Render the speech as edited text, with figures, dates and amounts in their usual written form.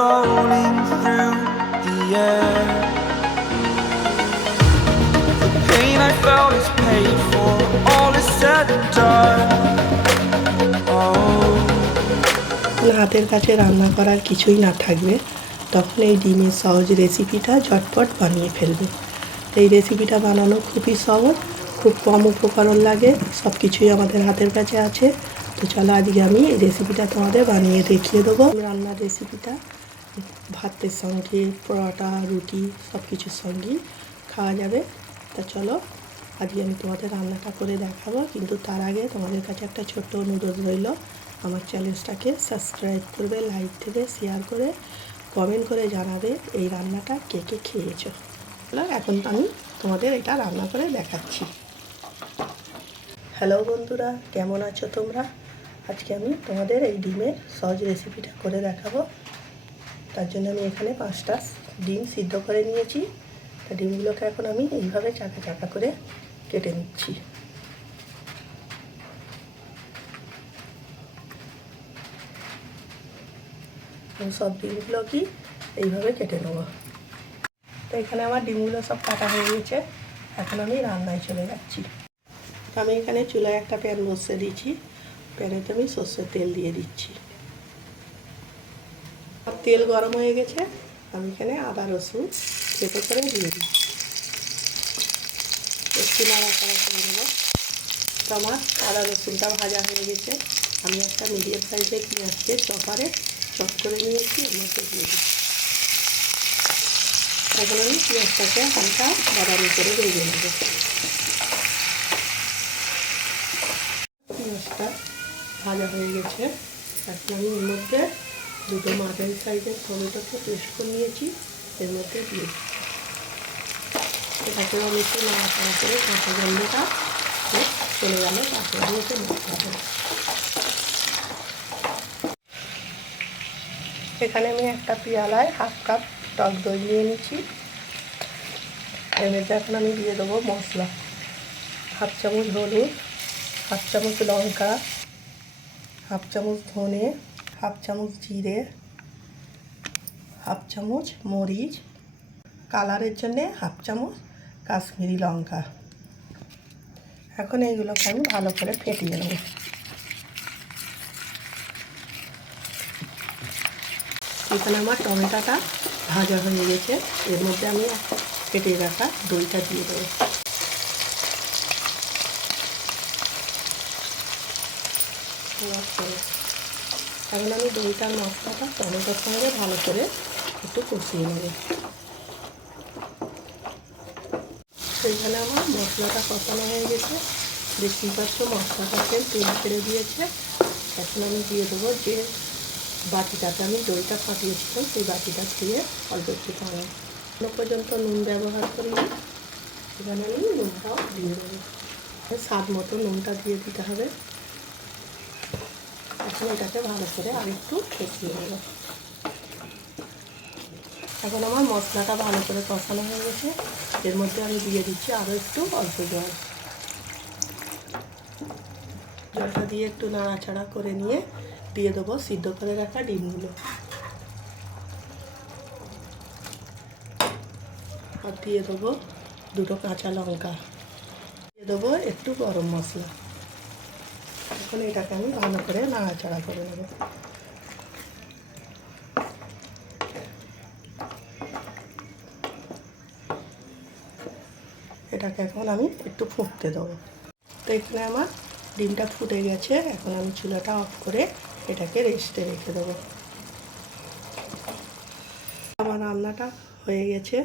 floating through the air. The pain I felt is paid for, all is said and done. Oh, হাতের কাছে রান্না করার কিছুই না থাকবে, তখন এই ডিমের সহজ রেসিপিটা ঝটপট বানিয়ে ফেলবে। এই রেসিপিটা বানানো খুবই সহজ, খুব কম উপকরণ লাগে, সব কিছুই আমাদের হাতের কাছে আছে। তো চলো আজকে আমি এই রেসিপিটা তোমাদের বানিয়ে দেখিয়ে দেবো। রান্নার রেসিপিটা ভাতের সঙ্গে, পরোটা, রুটি সব কিছুর সঙ্গেই খাওয়া যাবে। তা চলো আজকে আমি তোমাদের রান্নাটা করে দেখাবো, কিন্তু তার আগে তোমাদের কাছে একটা ছোট্ট অনুরোধ রইল, আমার চ্যানেলটাকে সাবস্ক্রাইব করবে, লাইক দেবে, শেয়ার করে কমেন্ট করে জানাবে এই রান্নাটা কে কে খেয়েছো। এখন আমি তোমাদের এটা রান্না করে দেখাচ্ছি। হ্যালো বন্ধুরা, কেমন আছো তোমরা? আজকে আমি তোমাদের এই ডিমের সহজ রেসিপিটা করে দেখাবো। তার জন্য আমি এখানে 5টা ডিম সিদ্ধ করে নিয়েছি। তা ডিমগুলোকে এখন আমি এইভাবে চাকা চাকা করে কেটে নিচ্ছি। সব ডিমগুলো কি এইভাবে কেটে নেব। তো এখানে আমার ডিমগুলো সব কাটা হয়ে গেছে, এখন আমি রান্নায় চলে যাচ্ছি। আমি এখানে চুলায় একটা প্যান বসিয়ে দিয়েছি, প্যানেতে আমি সর্ষের তেল দিয়ে দিচ্ছি। তেল গরম হয়ে গেছে, আমি এখানে আদা রসুন থেতো করে দিয়ে দিচ্ছি। একটু নাড়াচাড়া করে দেবো। তো আমার আদা রসুনটা ভাজা হয়ে গেছে, আমি একটা মিডিয়াম সাইজের পেঁয়াজকে চপারে চপ করে নিয়েছি, এর মধ্যে দিয়ে দিচ্ছি। এখন আমি পেঁয়াজটাকে হালকা বাদামি করে ভেজে নেব। পেঁয়াজটা ভাজা হয়ে গেছে, এখন আমি এর মধ্যে দুটো মাঝারি সাইজের টমেটোকে পেস্ট করে নিয়েছি, এর মধ্যে দিয়ে এটাকে আমি একটু নাড়াচাড়া করে কাঁচা গন্ধটা চলে গেলে তারপরে আমি এতে মশলা দেবো। এখানে আমি একটা পেয়ালায় 1/2 কাপ টক দই নিয়ে নিচ্ছি, এর মধ্যে এখন আমি দিয়ে দেবো মশলা। 1/2 চামচ হলুদ, 1/2 চামচ লঙ্কা, 1/2 চামচ ধনে, 1/2 চামচ জিরে, 1/2 চামচ মরিচ, কালারের জন্যে 1/2 চামচ কাশ্মীরি লঙ্কা। এখন এইগুলোকে আমি ভালো করে ফেটিয়ে নেব। এখানে আমার টমেটোটা ভাজা হয়ে গেছে, এর মধ্যে আমি ফেটে রাখা দইটা দিয়ে দেবো। এখন আমি দইটার মশলাটা টমেটোর সঙ্গে ভালো করে একটু কষিয়ে নেব। সেইখানে আমার মশলাটা কষানো হয়ে গেছে, দেখতেই পাচ্ছ মশলাটাকে তেল ছেড়ে দিয়েছে। এখন আমি দিয়ে দেবো যে বাটিটাতে আমি দইটা ফাটিয়েছিলাম, সেই বাটিটা দিয়ে অল্প একটু পানি। এখনো পর্যন্ত নুন ব্যবহার করিনি, এখানে আমি নুনটাও দিয়ে দেবো। স্বাদ মতো নুনটা দিয়ে দিতে হবে। এখন এটাকে ভালো করে আরেকটু কষিয়ে নেব। এখন আমার মশলাটা ভালো করে কষানো হয়ে গেছে, এর মধ্যে আমি দিয়ে দিচ্ছি আরও একটু অল্প জল। জলটা দিয়ে একটু নাড়াচাড়া করে নিয়ে দিয়ে দেবো সিদ্ধ করে রাখা ডিমগুলো, আর দিয়ে দেবো দুটো কাঁচা লঙ্কা, দিয়ে দেবো একটু গরম মশলা। এখন এটাকে আমি ভালো করে নাড়াচাড়া করে নেব। এটাকে এখন আমি একটু ফুটতে দেবো। তো এখানে আমার ডিমটা ফুটে গেছে, এখন আমি চুলাটা অফ করে এটাকে রেস্টে রেখে দেবো। আমার রান্নাটা হয়ে গেছে,